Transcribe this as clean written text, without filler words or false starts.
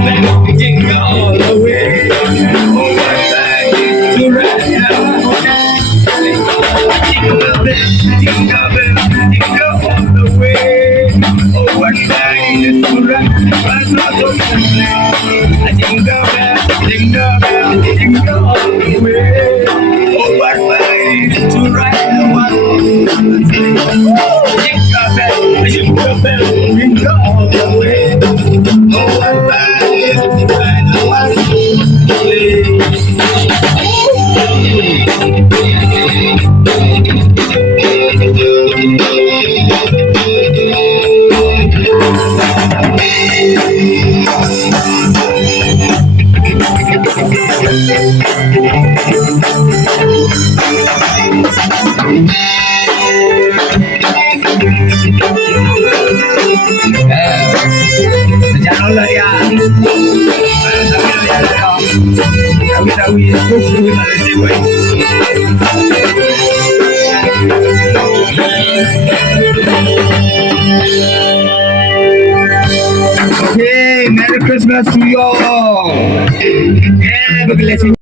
bell, jingle all the way. Oh, what fun to ride now. Jingle bell, jingle bell, jingle all the way. Oh, what fun to ride, but not so fun. Jingle bell, jingle bell, jingle all the way. Oh, what fun to ride now. Jingle bell, jingle bell, jingle all the way. Oh, what fun to ride Jangan lah dia. Kami tahu ini kuku dari siapa. Okay, Merry Christmas to you all. Have a blessed